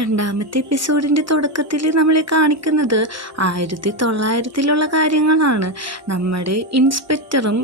രണ്ടാമത്തെ എപ്പിസോഡിൻ്റെ തുടക്കത്തിൽ നമ്മളെ കാണിക്കുന്നത് 1900-ലുള്ള കാര്യങ്ങളാണ്. നമ്മുടെ ഇൻസ്പെക്ടറും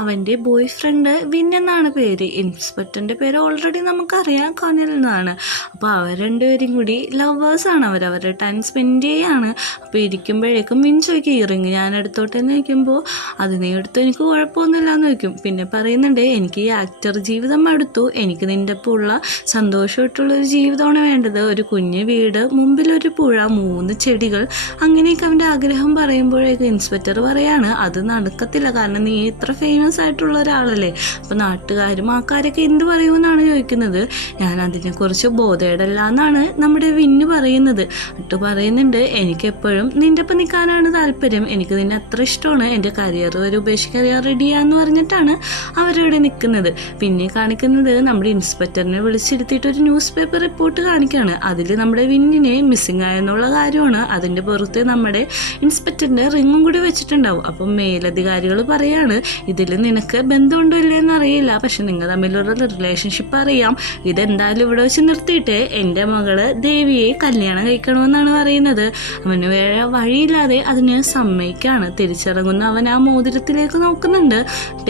അവൻ്റെ ബോയ് ഫ്രണ്ട് വിൻ എന്നാണ് പേര്. ഇൻസ്പെക്ടറിൻ്റെ പേര് ഓൾറെഡി നമുക്കറിയാം, കൊനൽ എന്നാണ്. അപ്പോൾ അവർ രണ്ടുപേരും കൂടി ലവേഴ്സാണ്. അവരവരുടെ ടൈം സ്പെൻഡ് ചെയ്യാണ്. അപ്പോൾ ഇരിക്കുമ്പോഴേക്കും വിൻ ചോദിക്കും, ഈ റിങ് ഞാൻ എടുത്തോട്ടെന്ന് ചോദിക്കുമ്പോൾ അത് നീ എടുത്തു, എനിക്ക് കുഴപ്പമൊന്നുമില്ല എന്ന് ചോദിക്കും. പിന്നെ പറയുന്നുണ്ട്, എനിക്ക് ഈ ആക്ടർ ജീവിതം എടുത്തു, എനിക്ക് നിൻ്റെ ഒപ്പം ഉള്ള സന്തോഷമായിട്ടുള്ളൊരു ജീവിതമാണ് വേണ്ടത്. ഒരു കുഞ്ഞ് വീട്, മുമ്പിലൊരു പുഴ, 3 ചെടികൾ, അങ്ങനെയൊക്കെ അവൻ്റെ ആഗ്രഹം പറയുമ്പോഴേക്കും ഇൻസ്പെക്ടർ പറയാണ് അത് നടക്കത്തില്ല, കാരണം നീ ഇത്ര ഫേമസ് ആയിട്ടുള്ള ഒരാളല്ലേ. അപ്പോൾ നാട്ടുകാരും ആൾക്കാരൊക്കെ എന്ത് പറയുമെന്നാണ് ചോദിക്കുന്നത്. ഞാൻ അതിനെക്കുറിച്ച് ബോധേടല്ല എന്നാണ് നമ്മുടെ വിന്ന് പറയുന്നത്. എന്നിട്ട് പറയുന്നുണ്ട്, എനിക്കെപ്പോഴും നിൻ്റെ ഒപ്പം നിൽക്കാനാണ് താല്പര്യം, എനിക്ക് നിന്നെ അത്ര ഇഷ്ടമാണ്, എൻ്റെ കരിയർ വരെ ഉപേക്ഷിക്കാൻ റെഡിയാന്ന് പറഞ്ഞിട്ടാണ് അവരവിടെ നിൽക്കുന്നത്. പിന്നെ കാണിക്കുന്നത് നമ്മുടെ ഇൻസ്പെക്ടറിനെ വിളിച്ചിരുത്തിയിട്ട് ഒരു ന്യൂസ് പേപ്പർ റിപ്പോർട്ട് കാണിക്കുകയാണ്. അതിൽ നമ്മുടെ വിന്നിനെ മിസ്സിംഗ് ആയെന്നുള്ള കാര്യമാണ്. അതിൻ്റെ പുറത്ത് നമ്മുടെ ഇൻസ്പെക്ടറിൻ്റെ റിങ്ങും കൂടി വെച്ചിട്ടുണ്ടാവും. അപ്പം മേലധികാരികൾ പറയാണ്, ഇതിൽ നിനക്ക് ബന്ധമുണ്ടോ ഇല്ലയെന്ന് അറിയില്ല, പക്ഷെ നിങ്ങൾ തമ്മിലുള്ള റിലേഷൻഷിപ്പ് അറിയാം, ഇതെന്തായാലും ഇവിടെ വെച്ച് നിർത്തിയിട്ട് എൻ്റെ മകള് ദേവിയെ കല്യാണം കഴിക്കണമെന്നാണ് പറയുന്നത്. അവന് വേറെ വഴിയില്ലാതെ അതിന് സമ്മതിക്കാണ്. തിരിച്ചിറങ്ങുന്ന അവൻ ആ മോതിരത്തിലേക്ക് നോക്കുന്നുണ്ട്.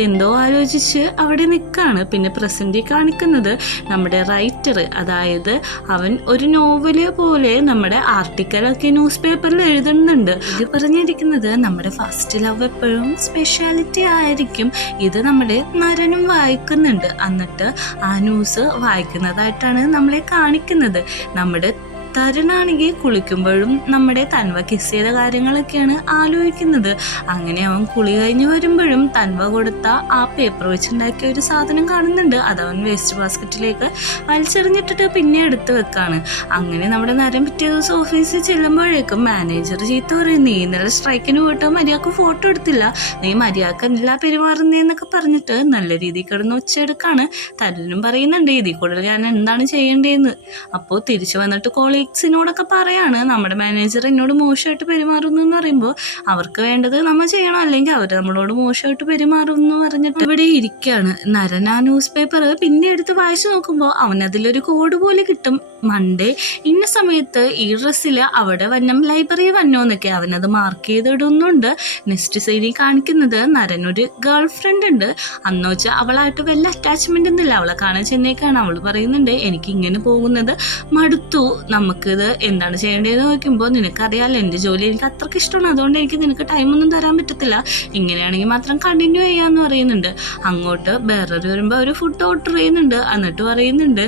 എന്തോ ആലോചിച്ച് അവിടെ നിൽക്കുകയാണ്. പിന്നെ പ്രസൻറ്റിൽ കാണിക്കുന്നത് നമ്മുടെ റൈറ്റർ, അതായത് അവൻ ഒരു നോവല് പോലെ നമ്മുടെ ആർട്ടിക്കലൊക്കെ ന്യൂസ് പേപ്പറിൽ എഴുതുന്നുണ്ട്. ഇത് പറഞ്ഞിരിക്കുന്നത് നമ്മുടെ ഫസ്റ്റ് ലവ് എപ്പോഴും സ്പെഷ്യാലിറ്റി ആയിരിക്കും. ഇത് നമ്മുടെ നരനും വായിക്കുന്നുണ്ട്. എന്നിട്ട് ആ ന്യൂസ് വായിക്കുന്നതായിട്ടാണ് നമ്മളെ കാണിക്കുന്നത്. നമ്മുടെ തരുണാണെങ്കിൽ കുളിക്കുമ്പോഴും നമ്മുടെ തൻവ കിസ് ചെയ്ത കാര്യങ്ങളൊക്കെയാണ് ആലോചിക്കുന്നത്. അങ്ങനെ അവൻ കുളി കഴിഞ്ഞ് വരുമ്പോഴും തൻവ കൊടുത്ത ആ പേപ്പർ വെച്ചുണ്ടാക്കിയ ഒരു സാധനം കാണുന്നുണ്ട്. അതവൻ വേസ്റ്റ് ബാസ്ക്കറ്റിലേക്ക് വലിച്ചെറിഞ്ഞിട്ടിട്ട് പിന്നെ എടുത്ത് വെക്കാണ്. അങ്ങനെ നമ്മുടെ നരം പിറ്റേ ദിവസം ഓഫീസിൽ ചെല്ലുമ്പോഴേക്കും മാനേജർ ചീത്ത പറയും, നീ ഇന്നലെ സ്ട്രൈക്കിന് പോയിട്ട് മര്യാദക്ക് ഫോട്ടോ എടുത്തില്ല, നീ മര്യാദക്കല്ല പെരുമാറുന്നതെന്നൊക്കെ പറഞ്ഞിട്ട് നല്ല രീതിയിൽ കിടന്ന് ഒച്ചയെടുക്കാണ്. തരുണും പറയുന്നുണ്ട്, ഇതിൽ കൂടുതൽ ഞാൻ എന്താണ് ചെയ്യേണ്ടതെന്ന്. അപ്പോൾ തിരിച്ചു വന്നിട്ട് കൊളീഗ്സിനോടൊക്കെ പറയാണ്, നമ്മുടെ മാനേജർ എന്നോട് മോശമായിട്ട് പെരുമാറുന്നു എന്ന് പറയുമ്പോൾ അവർക്ക് വേണ്ടത് നമ്മൾ ചെയ്യണം, അല്ലെങ്കിൽ അവർ നമ്മളോട് മോശമായിട്ട് പെരുമാറും എന്ന് പറഞ്ഞിട്ട് ഇവിടെ ഇരിക്കുകയാണ്. നരൻ ആ ന്യൂസ് പേപ്പർ പിന്നെ എടുത്ത് വായിച്ചു നോക്കുമ്പോൾ അവനതിലൊരു കോഡ് പോലെ കിട്ടും. മൺഡേ ഇന്ന സമയത്ത് ഈ ഡ്രസ്സിൽ അവിടെ വന്നം ലൈബ്രറി വന്നോന്നൊക്കെ അവനത് മാർക്ക് ചെയ്തിടുന്നുണ്ട്. നെക്സ്റ്റ് സീനിൽ കാണിക്കുന്നത് നരനൊരു ഗേൾ ഫ്രണ്ട് ഉണ്ട്. അന്ന് വെച്ചാൽ അവളായിട്ട് വല്ല അറ്റാച്ച്മെൻ്റ് ഒന്നുമില്ല. അവളെ കാണാൻ ചെന്നേക്കാണ്. അവൾ പറയുന്നുണ്ട്, എനിക്ക് ഇങ്ങനെ പോകുന്നത് മടുത്തു, നമുക്കിത് എന്താണ് ചെയ്യേണ്ടതെന്ന് നോക്കുമ്പോൾ നിനക്കറിയാമല്ലോ എൻ്റെ ജോലി എനിക്ക് അത്രയ്ക്ക് ഇഷ്ടമാണ്, അതുകൊണ്ട് എനിക്ക് നിനക്ക് ടൈമൊന്നും തരാൻ പറ്റത്തില്ല, ഇങ്ങനെയാണെങ്കിൽ മാത്രം കണ്ടിന്യൂ ചെയ്യാമെന്ന് പറയുന്നുണ്ട്. അങ്ങോട്ട് വേറൊരു വരുമ്പോൾ ഒരു ഫുഡ് ഓർഡർ ചെയ്യുന്നുണ്ട്. എന്നിട്ട് പറയുന്നുണ്ട്,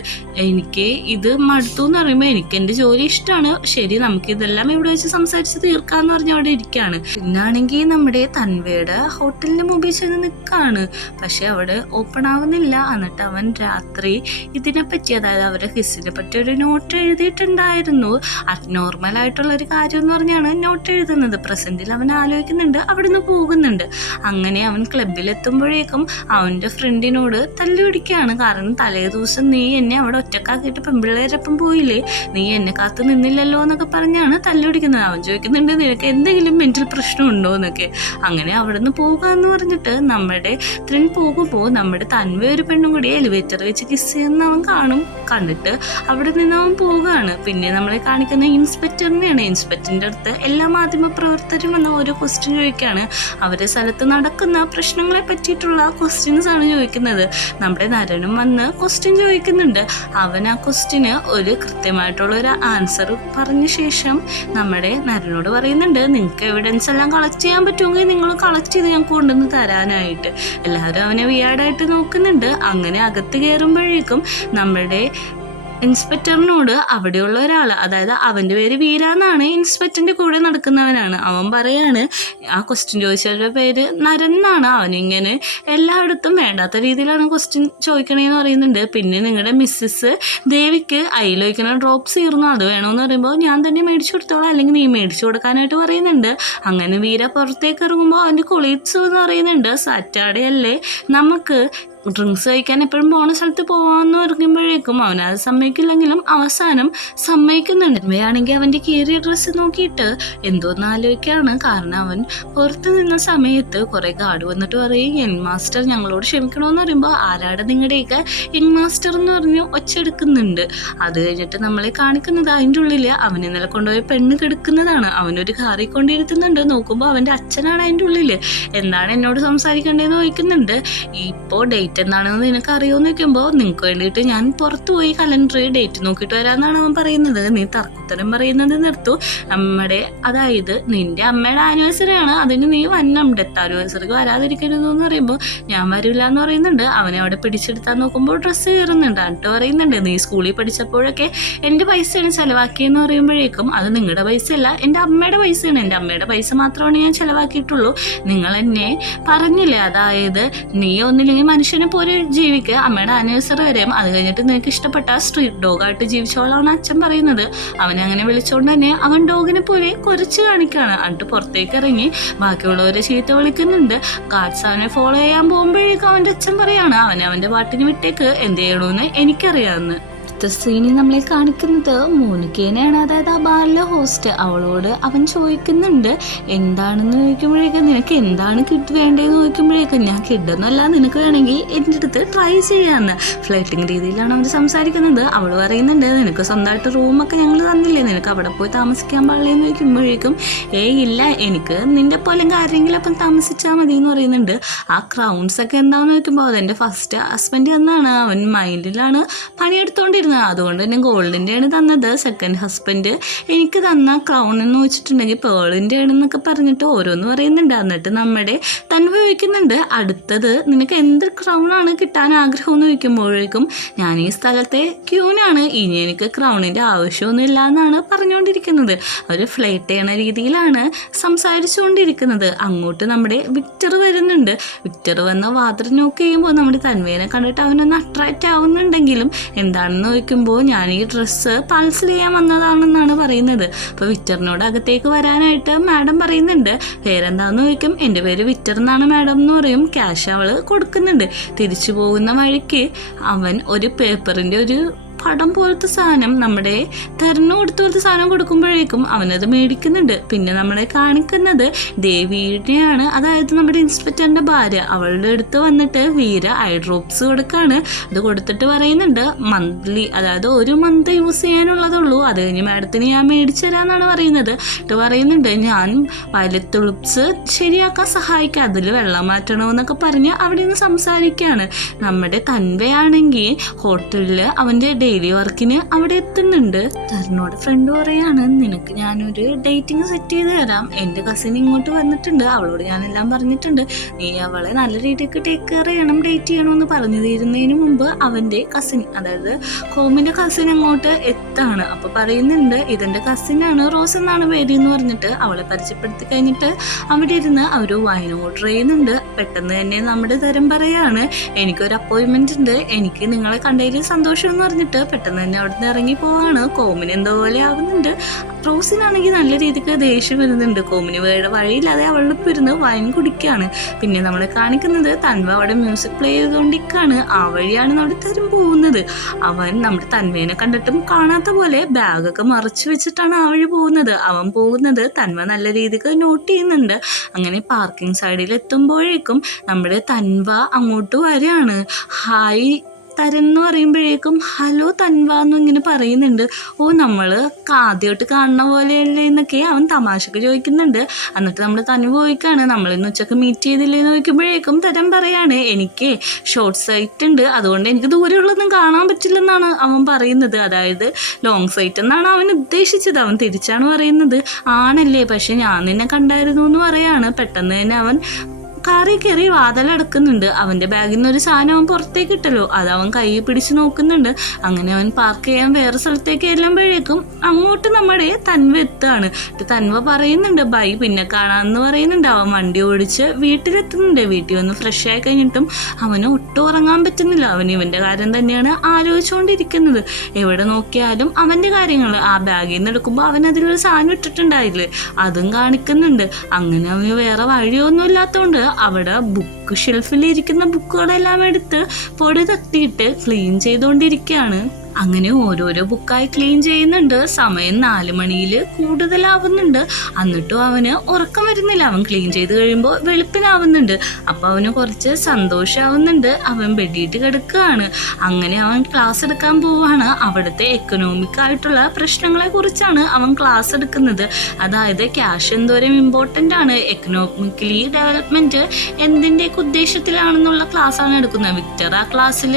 എനിക്ക് ഇത് മടുത്തു എന്ന് പറയുമ്പോൾ എനിക്ക് എൻ്റെ ജോലി ഇഷ്ടമാണ്, ശരി നമുക്കിതെല്ലാം ഇവിടെ വെച്ച് സംസാരിച്ച് തീർക്കാമെന്ന് പറഞ്ഞ് അവിടെ ഇരിക്കുകയാണ്. പിന്നാണെങ്കിൽ നമ്മുടെ തൻവയുടെ ഹോട്ടലിൻ്റെ മുമ്പിൽ ചെന്ന് നിൽക്കുകയാണ്. പക്ഷെ അവിടെ ഓപ്പൺ ആവുന്നില്ല. എന്നിട്ട് അവൻ രാത്രി ഇതിനെപ്പറ്റി, അതായത് അവരുടെ കിസ്സിനെ പറ്റി ഒരു നോട്ട് എഴുതിയിട്ടുണ്ടായിരുന്നു. അബ്നോർമൽ ആയിട്ടുള്ളൊരു കാര്യം എന്ന് പറഞ്ഞാണ് നോട്ട് എഴുതുന്നത്. പ്രസൻറ്റിൽ അവൻ ആലോചിക്കുന്നുണ്ട്, അവിടുന്ന് പോകുന്നുണ്ട്. അങ്ങനെ അവൻ ക്ലബിലെത്തുമ്പോഴേക്കും അവൻ്റെ ഫ്രണ്ടിനോട് തല്ലുപിടിക്കുകയാണ്. കാരണം തലേ ദിവസം നീ എന്നെ അവിടെ ഒറ്റക്കാക്കിയിട്ട് പെൺപിള്ളേരൊപ്പം പോയില്ലേ, നീ എന്നെ കാത്തു നിന്നില്ലല്ലോ എന്നൊക്കെ പറഞ്ഞാണ് തല്ലുപിടിക്കുന്നത്. അവൻ ചോദിക്കുന്നുണ്ട്, നിനക്ക് എന്തെങ്കിലും മെൻ്റൽ പ്രശ്നം ഉണ്ടോ എന്നൊക്കെ. അങ്ങനെ അവിടെ നിന്ന് പോകുക എന്ന് പറഞ്ഞിട്ട് നമ്മുടെ ട്രെയിൻ പോകുമ്പോൾ നമ്മുടെ തൻവ ഒരു പെണ്ണും കൂടി എലിവേറ്റർ വെച്ച് കിസ് ചെയ്യുന്ന അവൻ കാണും. കണ്ടിട്ട് അവിടെ നിന്ന് അവൻ പോവുകയാണ്. പിന്നെ നമ്മളെ കാണിക്കുന്ന ഇൻസ്പെക്ടറിനെയാണ്. ഇൻസ്പെക്ടറിൻ്റെ അടുത്ത് എല്ലാ മാധ്യമ പ്രവർത്തകരും വന്ന് ഓരോ ക്വസ്റ്റ്യൻ ചോദിക്കുകയാണ്. അവരുടെ സ്ഥലത്ത് നടക്കുന്ന പ്രശ്നങ്ങളെ പറ്റിയിട്ടുള്ള ക്വസ്റ്റ്യൻസ് ആണ് ചോദിക്കുന്നത്. നമ്മുടെ നരനും വന്ന് ക്വസ്റ്റ്യൻ ചോദിക്കുന്നുണ്ട്. അവൻ ആ ക്വസ്റ്റ്യന് ഒരു കൃത്യമായിട്ടുള്ളൊരു ആൻസർ പറഞ്ഞ ശേഷം നമ്മുടെ നരനോട് പറയുന്നുണ്ട്, നിങ്ങൾക്ക് എവിഡൻസ് എല്ലാം കളക്ട് ചെയ്യാൻ പറ്റുമെങ്കിൽ നിങ്ങൾ കളക്ട് ചെയ്ത് ഞങ്ങൾക്ക് കൊണ്ടുവന്ന് തരാനായിട്ട്. എല്ലാവരും അവനെ വിയാടായിട്ട് നോക്കുന്നുണ്ട്. അങ്ങനെ അകത്ത് കയറുമ്പോഴേക്കും നമ്മുടെ ഇൻസ്പെക്ടറിനോട് അവിടെയുള്ള ഒരാൾ, അതായത് അവൻ്റെ പേര് വീര എന്നാണ്, ഇൻസ്പെക്ടറിൻ്റെ കൂടെ നടക്കുന്നവനാണ്. അവൻ പറയാണ്, ആ ക്വസ്റ്റ്യൻ ചോദിച്ചവരുടെ പേര് നരൻ എന്നാണ്. അവനിങ്ങനെ എല്ലായിടത്തും വേണ്ടാത്ത രീതിയിലാണ് ക്വസ്റ്റ്യൻ ചോദിക്കണേന്ന് പറയുന്നുണ്ട്. പിന്നെ നിങ്ങളുടെ മിസ്സസ് ദേവിക്ക് അയിലൊഴിക്കുന്ന ഡ്രോപ്സ് തീർന്നു, അത് വേണമെന്ന് പറയുമ്പോൾ ഞാൻ തന്നെ മേടിച്ചു കൊടുത്തോളാം, അല്ലെങ്കിൽ നീ മേടിച്ചു കൊടുക്കാനായിട്ട് പറയുന്നുണ്ട്. അങ്ങനെ വീര പുറത്തേക്ക് ഇറങ്ങുമ്പോൾ അവൻ്റെ കൊളീഗ്സ് എന്ന് പറയുന്നുണ്ട്, സാറ്റർഡേ അല്ലേ നമുക്ക് ഡ്രിങ്ക്സ് കഴിക്കാൻ എപ്പോഴും പോണ സ്ഥലത്ത് പോകാമെന്ന് പറയുമ്പോഴേക്കും അവനത് സമ്മതിക്കില്ലെങ്കിലും അവസാനം സമ്മതിക്കുന്നുണ്ട്. തന്വയാണെങ്കിൽ അവൻ്റെ കീറിയ ഡ്രസ്സ് നോക്കിയിട്ട് എന്തോന്ന് ആലോചിക്കുകയാണ്. കാരണം അവൻ പുറത്ത് നിന്ന സമയത്ത് കുറേ ഗാർഡ് വന്നിട്ട് പറയും യങ് മാസ്റ്റർ ഞങ്ങളോട് ക്ഷമിക്കണമെന്ന് പറയുമ്പോൾ ആരാടെ നിങ്ങളുടെയൊക്കെ യങ് മാസ്റ്റർ എന്ന് പറഞ്ഞ് ഒച്ചെടുക്കുന്നുണ്ട്. അത് കഴിഞ്ഞിട്ട് നമ്മളെ കാണിക്കുന്നത് അതിൻ്റെ ഉള്ളിൽ അവൻ ഇന്നലെ കൊണ്ടുപോയി പെണ്ണ് കിടക്കുന്നതാണ്. അവനൊരു കാറി കൊണ്ടിരുത്തുന്നുണ്ട്. നോക്കുമ്പോൾ അവൻ്റെ അച്ഛനാണ് അതിൻ്റെ ഉള്ളിൽ. എന്താണ് എന്നോട് സംസാരിക്കേണ്ടതെന്ന് ചോദിക്കുന്നുണ്ട്. ഇപ്പോൾ ഡേറ്റ് എന്താണെന്ന് നിനക്ക് അറിയുമെന്ന് വെക്കുമ്പോൾ നിങ്ങൾക്ക് വേണ്ടിയിട്ട് ഞാൻ പുറത്തു പോയി കലണ്ടറിൽ ഡേറ്റ് നോക്കിയിട്ട് വരാമെന്നാണ് അവൻ പറയുന്നത്. നീ തർക്കുത്തരം പറയുന്നത് നിർത്തു. അതായത് നിന്റെ അമ്മയുടെ ആനിവേഴ്സറി ആണ്, അതിന് നീ വരണം, ഡെത്ത് ആനിവേഴ്സറിക്ക് വരാതിരിക്കരുതെന്ന് പറയുമ്പോൾ ഞാൻ വരില്ല എന്ന് പറയുന്നുണ്ട്. അവനെ അവിടെ പിടിച്ചെടുത്താൽ നോക്കുമ്പോൾ ഡ്രസ്സ് കയറുന്നുണ്ട്. എന്നിട്ട് പറയുന്നുണ്ട് നീ സ്കൂളിൽ പഠിച്ചപ്പോഴൊക്കെ എൻ്റെ പൈസയാണ് ചിലവാക്കിയെന്ന് പറയുമ്പോഴേക്കും അത് നിങ്ങളുടെ പൈസ അല്ല, എൻ്റെ അമ്മയുടെ പൈസയാണ്. എൻ്റെ അമ്മയുടെ പൈസ മാത്രമാണ് ഞാൻ ചിലവാക്കിയിട്ടുള്ളൂ. നിങ്ങൾ എന്നെ പറഞ്ഞില്ലേ, അതായത് നീ ഒന്നില്ലെങ്കിൽ മനുഷ്യനെ പോലെ ജീവിക്കുക, അമ്മയുടെ ആനിവേഴ്സറി വരെയും അത് കഴിഞ്ഞിട്ട് നിനക്ക് ഇഷ്ടപ്പെട്ട സ്ട്രീറ്റ് ഡോഗായിട്ട് ജീവിച്ചോളാണ് അച്ഛൻ പറയുന്നത്. അവനെ അങ്ങനെ വിളിച്ചോണ്ട് തന്നെ അവൻ ഡോഗിനെ പോലെ കുറച്ച് കാണിക്കുകയാണ്. എന്നിട്ട് പുറത്തേക്ക് ഇറങ്ങി ബാക്കിയുള്ളവരെ ചീത്ത വിളിക്കുന്നുണ്ട്. ഗാർഡ്സ് അവനെ ഫോളോ ചെയ്യാൻ പോകുമ്പോഴേക്കും അവൻ്റെ അച്ഛൻ പറയാണ് അവൻ്റെ പാട്ടിന് വിട്ടേക്ക്, എന്ത് ചെയ്യണമെന്ന് എനിക്കറിയാമെന്ന്. സീനിൽ നമ്മളെ കാണിക്കുന്നത് മോനിക്കേനെയാണ്, അതായത് ആ ബാറിലെ ഹോസ്റ്റ്. അവളോട് അവൻ ചോദിക്കുന്നുണ്ട് എന്താണെന്ന് ചോദിക്കുമ്പോഴേക്കും നിനക്ക് എന്താണ് കിഡ് വേണ്ടതെന്ന് ചോദിക്കുമ്പോഴേക്കും ഞാൻ കിഡൊന്നുമല്ല, നിനക്ക് വേണമെങ്കിൽ എൻ്റെ അടുത്ത് ട്രൈ ചെയ്യാമെന്ന് ഫ്ലൈറ്റിംഗ് രീതിയിലാണ് അവർ സംസാരിക്കുന്നത്. അവൾ പറയുന്നുണ്ട് നിനക്ക് സ്വന്തമായിട്ട് റൂമൊക്കെ ഞങ്ങൾ തന്നില്ലേ, നിനക്ക് അവിടെ പോയി താമസിക്കാൻ പാടില്ലെന്ന് ചോദിക്കുമ്പോഴേക്കും ഇല്ല, എനിക്ക് നിൻ്റെ പോലെ ആരെങ്കിലും അപ്പം താമസിച്ചാൽ മതി എന്ന് പറയുന്നുണ്ട്. ആ ക്രൗൺസ് ഒക്കെ എന്താണെന്ന് ചോദിക്കുമ്പോൾ അതെൻ്റെ ഫസ്റ്റ് ഹസ്ബൻഡ് എന്നാണ്. അവൻ മൈൻഡിലാണ് പണിയെടുത്തോണ്ടിരുന്നത്, അതുകൊണ്ട് തന്നെ ഗോൾഡിൻ്റെയാണ് തന്നത്. സെക്കൻഡ് ഹസ്ബൻഡ് എനിക്ക് തന്ന ക്രൗൺ എന്ന് വെച്ചിട്ടുണ്ടെങ്കിൽ പേളിൻ്റെ ആണെന്നൊക്കെ പറഞ്ഞിട്ട് ഓരോന്ന് പറയുന്നുണ്ട്. എന്നിട്ട് നമ്മുടെ തൻവ ചോദിക്കുന്നുണ്ട് അടുത്തത് നിനക്ക് എന്ത് ക്രൗണാണ് കിട്ടാൻ ആഗ്രഹം എന്ന് ചോദിക്കുമ്പോഴേക്കും ഞാൻ ഈ സ്ഥലത്തെ ക്യൂനാണ്, ഇനി എനിക്ക് ക്രൗണിൻ്റെ ആവശ്യമൊന്നുമില്ല എന്നാണ് പറഞ്ഞുകൊണ്ടിരിക്കുന്നത്. അവർ ഫ്ലൈറ്റ് ചെയ്യണ രീതിയിലാണ് സംസാരിച്ചുകൊണ്ടിരിക്കുന്നത്. അങ്ങോട്ട് നമ്മുടെ വിക്ടർ വരുന്നുണ്ട്. വിക്ടർ വന്ന് വാതിൽ നോക്ക് ചെയ്യുമ്പോൾ നമ്മുടെ തൻവേനെ കണ്ടിട്ട് അവനൊന്ന് അട്രാക്റ്റ് ആവുന്നുണ്ടെങ്കിലും എന്താണെന്ന് ചോദിക്കുമ്പോൾ ഞാൻ ഈ ഡ്രസ്സ് പാഴ്സൽ ചെയ്യാൻ വന്നതാണെന്നാണ് പറയുന്നത്. അപ്പോൾ വിക്ടറിനോട് അകത്തേക്ക് വരാനായിട്ട് മാഡം പറയുന്നുണ്ട്. പേരെന്താണെന്ന് ചോദിക്കും. എൻ്റെ പേര് വിക്ടർ എന്നാണ് മാഡം എന്ന് പറയും. ക്യാഷ് അവൾ കൊടുക്കുന്നുണ്ട്. തിരിച്ചു പോകുന്ന വഴിക്ക് അവൻ ഒരു പേപ്പറിൻ്റെ ഒരു പടം പോലത്തെ സാധനം നമ്മുടെ തരുന്നു കൊടുത്ത പോലത്തെ സാധനം കൊടുക്കുമ്പോഴേക്കും അവനത് മേടിക്കുന്നുണ്ട്. പിന്നെ നമ്മളെ കാണിക്കുന്നത് ദേവിയുടെയാണ്, അതായത് നമ്മുടെ ഇൻസ്പെക്ടറിൻ്റെ ഭാര്യ. അവളുടെ അടുത്ത് വന്നിട്ട് വീര ഐ ഡ്രോപ്സ് കൊടുക്കുകയാണ്. അത് കൊടുത്തിട്ട് പറയുന്നുണ്ട് മന്ത്ലി, അതായത് ഒരു മന്ത് യൂസ് ചെയ്യാനുള്ളതുള്ളൂ, അത് കഴിഞ്ഞ് മാഡത്തിന് ഞാൻ മേടിച്ചു തരാമെന്നാണ് പറയുന്നത്. എന്നിട്ട് പറയുന്നുണ്ട് ഞാൻ വയലത്തുളിപ്സ് ശരിയാക്കാൻ സഹായിക്കാം, അതിൽ വെള്ളം മാറ്റണമെന്നൊക്കെ പറഞ്ഞ് അവിടെ നിന്ന് സംസാരിക്കുകയാണ്. നമ്മുടെ തൻവയാണെങ്കിൽ ഹോട്ടലിൽ അവൻ്റെ ഡെയിലി വർക്കിന് അവിടെ എത്തുന്നുണ്ട്. തരുണോട് ഫ്രണ്ട് പറയാണ് നിനക്ക് ഞാനൊരു ഡേറ്റിംഗ് സെറ്റ് ചെയ്ത് തരാം, എൻ്റെ കസിൻ ഇങ്ങോട്ട് വന്നിട്ടുണ്ട്, അവളോട് ഞാനെല്ലാം പറഞ്ഞിട്ടുണ്ട്, നീ അവളെ നല്ല രീതിക്ക് ടേക്ക് കെയർ ചെയ്യണം, ഡേറ്റ് ചെയ്യണമെന്ന് പറഞ്ഞു തീരുന്നതിന് മുമ്പ് അവൻ്റെ കസിൻ, അതായത് കോമിൻ്റെ കസിൻ അങ്ങോട്ട് എത്താണ്. അപ്പോൾ പറയുന്നുണ്ട് ഇതെൻ്റെ കസിനാണ്, റോസ് എന്നാണ് പേര് എന്ന് പറഞ്ഞിട്ട് അവളെ പരിചയപ്പെടുത്തി കഴിഞ്ഞിട്ട് അവിടെ ഇരുന്ന് അവർ വൈൻ ഓർഡർ ചെയ്യുന്നുണ്ട്. പെട്ടെന്ന് തന്നെ നമ്മുടെ തരം പറയാണ് എനിക്കൊരു അപ്പോയിൻമെൻ്റ് ഉണ്ട്, എനിക്ക് നിങ്ങളെ കണ്ടതിൽ സന്തോഷം എന്ന് പറഞ്ഞിട്ട് പെട്ടെന്ന് തന്നെ അവിടെ നിന്ന് ഇറങ്ങി പോവാണ്. കോമിന് എന്തോ പോലെ ആവുന്നുണ്ട്. റോസിനാണെങ്കിൽ നല്ല രീതിക്ക് ദേഷ്യം വരുന്നുണ്ട്. കോമിന് വേറെ വഴിയില്ലാതെ അവളുടെ ഇരുന്ന് വൈൻ കുടിക്കുകയാണ്. പിന്നെ നമ്മളെ കാണിക്കുന്നത് തൻവ അവിടെ മ്യൂസിക് പ്ലേ ചെയ്തുകൊണ്ടിരിക്കുകയാണ്. ആ വഴിയാണ് നമ്മുടെ തരും പോകുന്നത്. അവൻ നമ്മുടെ തൻവേനെ കണ്ടിട്ടും കാണാത്ത പോലെ ബാഗൊക്കെ മറച്ചു വെച്ചിട്ടാണ് ആ വഴി പോകുന്നത്. അവൻ പോകുന്നത് തൻവ നല്ല രീതിക്ക് നോട്ട് ചെയ്യുന്നുണ്ട്. അങ്ങനെ പാർക്കിംഗ് സൈഡിൽ എത്തുമ്പോഴേക്കും നമ്മുടെ തൻവ അങ്ങോട്ട് വരികയാണ്. ഹായ് തരൻ എന്ന് പറയുമ്പോഴേക്കും ഹലോ തൻവ എന്നും ഇങ്ങനെ പറയുന്നുണ്ട്. നമ്മൾ ആദ്യമായിട്ട് കാണുന്ന പോലെയല്ലേ എന്നൊക്കെ അവൻ തമാശക്ക് ചോദിക്കുന്നുണ്ട്. എന്നിട്ട് നമ്മൾ തൻവ ചോദിക്കുകയാണ് നമ്മളിന്ന് ഉച്ചക്ക് മീറ്റ് ചെയ്തില്ലേ എന്ന് ചോദിക്കുമ്പോഴേക്കും തരൻ പറയാണ് എനിക്ക് ഷോർട്ട് സൈറ്റ് ഉണ്ട്, അതുകൊണ്ട് എനിക്ക് ദൂരെയുള്ളതൊന്നും കാണാൻ പറ്റില്ലെന്നാണ് അവൻ പറയുന്നത്. അതായത് ലോങ് സൈറ്റ് എന്നാണ് അവൻ ഉദ്ദേശിച്ചത്. അവൻ തിരിച്ചാണ് പറയുന്നത്. ആണല്ലേ, പക്ഷെ ഞാൻ നിന്നെ കണ്ടായിരുന്നു എന്ന് പറയാണ്. പെട്ടെന്ന് തന്നെ അവൻ കാറിൽ കയറി വാതിലടക്കുന്നുണ്ട്. അവൻ്റെ ബാഗിൽ നിന്ന് ഒരു സാധനം അവൻ പുറത്തേക്ക് ഇട്ടല്ലോ, അത് അവൻ കൈ പിടിച്ച് നോക്കുന്നുണ്ട്. അങ്ങനെ അവൻ പാർക്ക് ചെയ്യാൻ വേറെ സ്ഥലത്തേക്ക് ചെല്ലുമ്പോഴേക്കും അങ്ങോട്ട് നമ്മുടെ തൻവ എത്തുകയാണ്. തൻവ പറയുന്നുണ്ട് ബൈ പിന്നെ കാണാമെന്ന് പറയുന്നുണ്ട്. അവൻ വണ്ടി ഓടിച്ച് വീട്ടിലെത്തുന്നുണ്ട്. വീട്ടിൽ വന്ന് ഫ്രഷ് ആയി കഴിഞ്ഞിട്ടും അവന് ഒട്ടും ഉറങ്ങാൻ പറ്റുന്നില്ല. അവൻ ഇവൻ്റെ കാര്യം തന്നെയാണ് ആലോചിച്ചുകൊണ്ടിരിക്കുന്നത്. എവിടെ നോക്കിയാലും അവൻ്റെ കാര്യങ്ങൾ. ആ ബാഗിൽ നിന്ന് എടുക്കുമ്പോൾ അവൻ അതിലൊരു സാധനം ഇട്ടിട്ടുണ്ടായില്ലേ, അതും കാണിക്കുന്നുണ്ട്. അങ്ങനെ അവന് വേറെ വഴിയൊന്നും ഇല്ലാത്തതുകൊണ്ട് അവിടെ ബുക്ക് ഷെൽഫിൽ ഇരിക്കുന്ന ബുക്കുകളെല്ലാം എടുത്ത് പൊടി തട്ടിയിട്ട് ക്ലീൻ ചെയ്തുകൊണ്ടിരിക്കുകയാണ്. അങ്ങനെ ഓരോരോ ബുക്കായി ക്ലീൻ ചെയ്യുന്നുണ്ട്. സമയം 4 മണിയിൽ കൂടുതലാവുന്നുണ്ട്. എന്നിട്ടും അവന് ഉറക്കം വരുന്നില്ല. അവൻ ക്ലീൻ ചെയ്ത് കഴിയുമ്പോൾ വെളുപ്പിനാവുന്നുണ്ട്. അപ്പോൾ അവന് കുറച്ച് സന്തോഷമാവുന്നുണ്ട്. അവൻ ബെഡിയിട്ട് കിടക്കുകയാണ്. അങ്ങനെ അവൻ ക്ലാസ് എടുക്കാൻ പോവാണ്. അവിടുത്തെ എക്കണോമിക് ആയിട്ടുള്ള പ്രശ്നങ്ങളെ കുറിച്ചാണ് അവൻ ക്ലാസ് എടുക്കുന്നത്. അതായത് ക്യാഷ് എന്തോരം ഇമ്പോർട്ടൻ്റ് ആണ്, എക്കണോമിക്കലി ഡെവലപ്മെൻറ്റ് എന്തിൻ്റെയൊക്കെ ഉദ്ദേശത്തിലാണെന്നുള്ള ക്ലാസ്സാണ് എടുക്കുന്നത്. വിക്ടർ ആ ക്ലാസ്സിൽ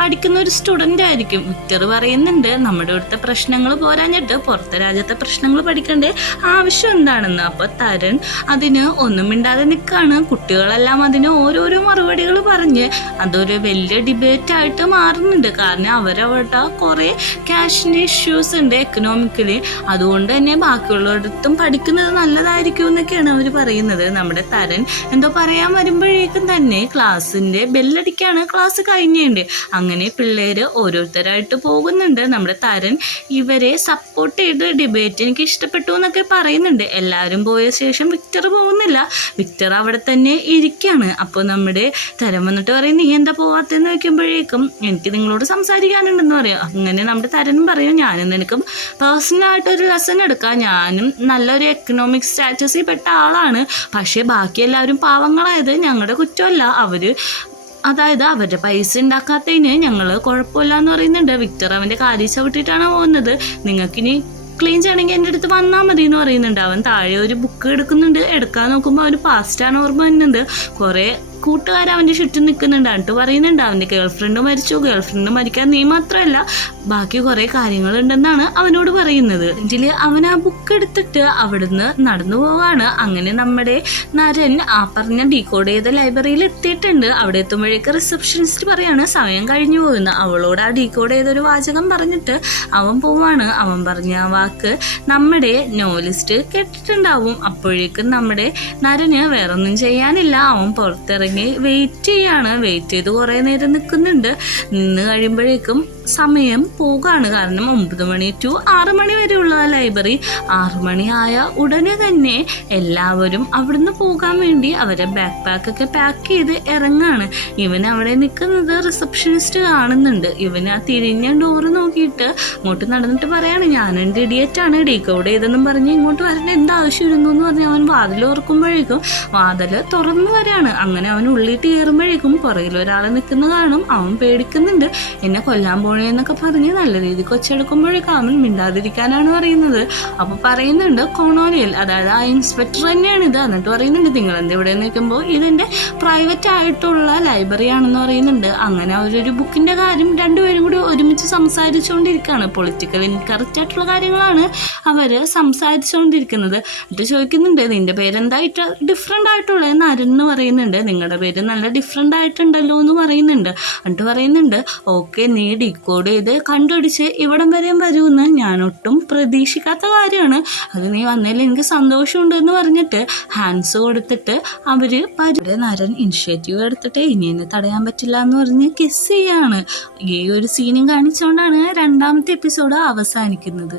പഠിക്കുന്ന ഒരു സ്റ്റുഡൻ്റ് ആയിരിക്കും. വിക്ടർ പറയുന്നുണ്ട് നമ്മുടെ ഇവിടുത്തെ പ്രശ്നങ്ങൾ പോരാഞ്ഞിട്ട് പുറത്തെ രാജ്യത്തെ പ്രശ്നങ്ങൾ പഠിക്കേണ്ട ആവശ്യം എന്താണെന്ന്. അപ്പോൾ തരൺ അതിന് ഒന്നും മിണ്ടാതെ നിൽക്കുകയാണ്. കുട്ടികളെല്ലാം അതിന് ഓരോരോ മറുപടികൾ പറഞ്ഞ് അതൊരു വലിയ ഡിബേറ്റ് ആയിട്ട് മാറുന്നുണ്ട്. കാരണം അവരവിടെ കുറേ ക്യാഷിൻ്റെ ഇഷ്യൂസ് ഉണ്ട് എക്കണോമിക്കലി. അതുകൊണ്ട് തന്നെ ബാക്കിയുള്ളവരടുത്തും പഠിക്കുന്നത് നല്ലതായിരിക്കും എന്നൊക്കെയാണ് അവർ പറയുന്നത്. നമ്മുടെ തരൺ എന്തോ പറയാൻ വരുമ്പോഴേക്കും തന്നെ ക്ലാസ്സിൻ്റെ ബെല്ലടിക്കാണ്. ക്ലാസ് കഴിഞ്ഞുണ്ട്. അങ്ങനെ പിള്ളേർ ഓരോരുത്തരായിട്ട് പോകുന്നുണ്ട്. നമ്മുടെ തരൺ ഇവരെ സപ്പോർട്ട് ചെയ്ത് ഡിബേറ്റ് എനിക്ക് ഇഷ്ടപ്പെട്ടു എന്നൊക്കെ പറയുന്നുണ്ട്. എല്ലാവരും പോയ ശേഷം വിക്ടർ പോകുന്നില്ല. വിക്ടർ അവിടെ തന്നെ ഇരിക്കുകയാണ്. അപ്പോൾ നമ്മുടെ തരൺ വന്നിട്ട് പറയും നീ എന്താ പോവാത്തെന്ന് വയ്ക്കുമ്പോഴേക്കും എനിക്ക് നിങ്ങളോട് സംസാരിക്കാനുണ്ടെന്ന് പറയാം. അങ്ങനെ നമ്മുടെ തരനും പറയും ഞാനും നിനക്കും പേഴ്സണലായിട്ടൊരു ലെസൺ എടുക്കാം. ഞാനും നല്ലൊരു എക്കണോമിക് സ്റ്റാറ്റസിൽ പെട്ട ആളാണ്. പക്ഷേ ബാക്കി എല്ലാവരും പാവങ്ങളായത് ഞങ്ങളുടെ കുറ്റമല്ല. അതായത് അവരുടെ പൈസ ഉണ്ടാക്കാത്തതിന് ഞങ്ങൾ കുഴപ്പമില്ല എന്ന് പറയുന്നുണ്ട്. വിക്ടർ അവൻ്റെ കാര്യം ചവിട്ടിയിട്ടാണ് പോകുന്നത്. നിങ്ങൾക്കിനി ക്ലീൻ ചെയ്യണമെങ്കിൽ എൻ്റെ അടുത്ത് വന്നാൽ മതി എന്ന് പറയുന്നുണ്ട്. അവൻ താഴെ ഒരു ബുക്ക് എടുക്കുന്നുണ്ട്. എടുക്കാൻ നോക്കുമ്പോൾ അവന് പാസ്റ്റാണ് ഓർമ്മ വരുന്നുണ്ട്. കുറേ കൂട്ടുകാർ അവൻ്റെ ചുറ്റും നിൽക്കുന്നുണ്ട്. എന്നിട്ട് പറയുന്നുണ്ട് അവൻ്റെ ഗേൾഫ്രണ്ട് മരിച്ചു. ഗേൾഫ്രണ്ട് മരിക്കാൻ നീ മാത്രമല്ല ബാക്കി കുറേ കാര്യങ്ങളുണ്ടെന്നാണ് അവനോട് പറയുന്നത്. ഇതിൽ അവൻ ആ ബുക്ക് എടുത്തിട്ട് അവിടുന്ന് നടന്നു പോവാണ്. അങ്ങനെ നമ്മുടെ നരൻ ആ പറഞ്ഞ ഡീകോഡ് ചെയ്ത ലൈബ്രറിയിൽ എത്തിയിട്ടുണ്ട്. അവിടെ എത്തുമ്പോഴേക്ക് റിസപ്ഷനിസ്റ്റ് പറയാണ് സമയം കഴിഞ്ഞു പോകുന്നു. അവളോട് ആ ഡീകോഡ് ചെയ്തൊരു വാചകം പറഞ്ഞിട്ട് അവൻ പോവാണ്. അവൻ പറഞ്ഞ ആ വാക്ക് നമ്മുടെ നോവലിസ്റ്റ് കേട്ടിട്ടുണ്ടാവും. അപ്പോഴേക്കും നമ്മുടെ നരന് വേറൊന്നും ചെയ്യാനില്ല. അവൻ പുറത്തിറങ്ങി വെയിറ്റ് ചെയ്ത് കുറേ നേരം നിൽക്കുന്നുണ്ട്. നിന്ന് കഴിയുമ്പോഴേക്കും സമയം പോകാണ്. കാരണം 9 മണി ടു 6 മണി വരെ ഉള്ള ലൈബ്രറി. 6 മണിയായ ഉടനെ തന്നെ എല്ലാവരും അവിടുന്ന് പോകാൻ വേണ്ടി അവരെ ബാക്ക് പാക്കൊക്കെ പാക്ക് ചെയ്ത് ഇറങ്ങാണ്. ഇവൻ അവിടെ നിൽക്കുന്നത് റിസപ്ഷനിസ്റ്റ് കാണുന്നുണ്ട്. ഇവൻ ആ തിരിഞ്ഞ ഡോറ് നോക്കിയിട്ട് ഇങ്ങോട്ട് നടന്നിട്ട് പറയാണ് ഞാനെൻ്റെ ഇഡിയറ്റാണ് ഡീകോഡ് ചെയ്തെന്നും പറഞ്ഞ് ഇങ്ങോട്ട് വരേണ്ട എന്താവശ്യമിരുന്നു എന്ന് പറഞ്ഞ് അവൻ വാതിൽ ഓർക്കുമ്പോഴേക്കും വാതിൽ തുറന്നു വരാണ്. അങ്ങനെ അവൻ ഉള്ളിട്ട് കയറുമ്പോഴേക്കും പുറകിൽ ഒരാൾ നിൽക്കുന്ന കാണും. അവൻ പേടിക്കുന്നുണ്ട്. എന്നെ കൊല്ലാൻ എന്നൊക്കെ പറഞ്ഞ് നല്ല രീതിക്ക് ഒച്ചെടുക്കുമ്പോഴേക്കും അവൻ മിണ്ടാതിരിക്കാനാണ് പറയുന്നത്. അപ്പോൾ പറയുന്നുണ്ട് കൊണോലിയൽ, അതായത് ആ ഇൻസ്പെക്ടർ തന്നെയാണ് ഇത്. എന്നിട്ട് പറയുന്നുണ്ട് നിങ്ങൾ എന്താ ഇവിടെ നിൽക്കുമ്പോൾ ഇതിൻ്റെ പ്രൈവറ്റ് ആയിട്ടുള്ള ലൈബ്രറി ആണെന്ന് പറയുന്നുണ്ട്. അങ്ങനെ അവരൊരു ബുക്കിൻ്റെ കാര്യം രണ്ടുപേരും കൂടി ഒരുമിച്ച് സംസാരിച്ചുകൊണ്ടിരിക്കുകയാണ്. പൊളിറ്റിക്കൽ ഇൻകറക്റ്റ് ആയിട്ടുള്ള കാര്യങ്ങളാണ് അവർ സംസാരിച്ചുകൊണ്ടിരിക്കുന്നത്. എന്നിട്ട് ചോദിക്കുന്നുണ്ട് നിൻ്റെ പേരെന്തായിട്ട് ഡിഫറെൻ്റ് ആയിട്ടുള്ള നരൻ എന്ന് പറയുന്നുണ്ട്. നിങ്ങളുടെ പേര് നല്ല ഡിഫറെൻ്റ് ആയിട്ടുണ്ടല്ലോ എന്ന് പറയുന്നുണ്ട്. എന്നിട്ട് പറയുന്നുണ്ട് ഓക്കെ നീ ഡീകോഡ് ചെയ്ത് കണ്ടുപിടിച്ച് ഇവിടം വരെയും വരുമെന്ന് ഞാനൊട്ടും പ്രതീക്ഷിക്കാത്ത കാര്യമാണ്. അത് നീ വന്നതിൽ എനിക്ക് സന്തോഷമുണ്ട് എന്ന് പറഞ്ഞിട്ട് ഹാൻഡ്സ് കൊടുത്തിട്ട് അവർ നരൻ ഇനിഷ്യേറ്റീവ് എടുത്തിട്ട് ഇനി എന്നെ തടയാൻ പറ്റില്ല എന്ന് പറഞ്ഞ് കിസ് ചെയ്യാണ്. ഈ ഒരു സീനും കാണിച്ചുകൊണ്ടാണ് 2ാമത്തെ എപ്പിസോഡ് അവസാനിക്കുന്നത്.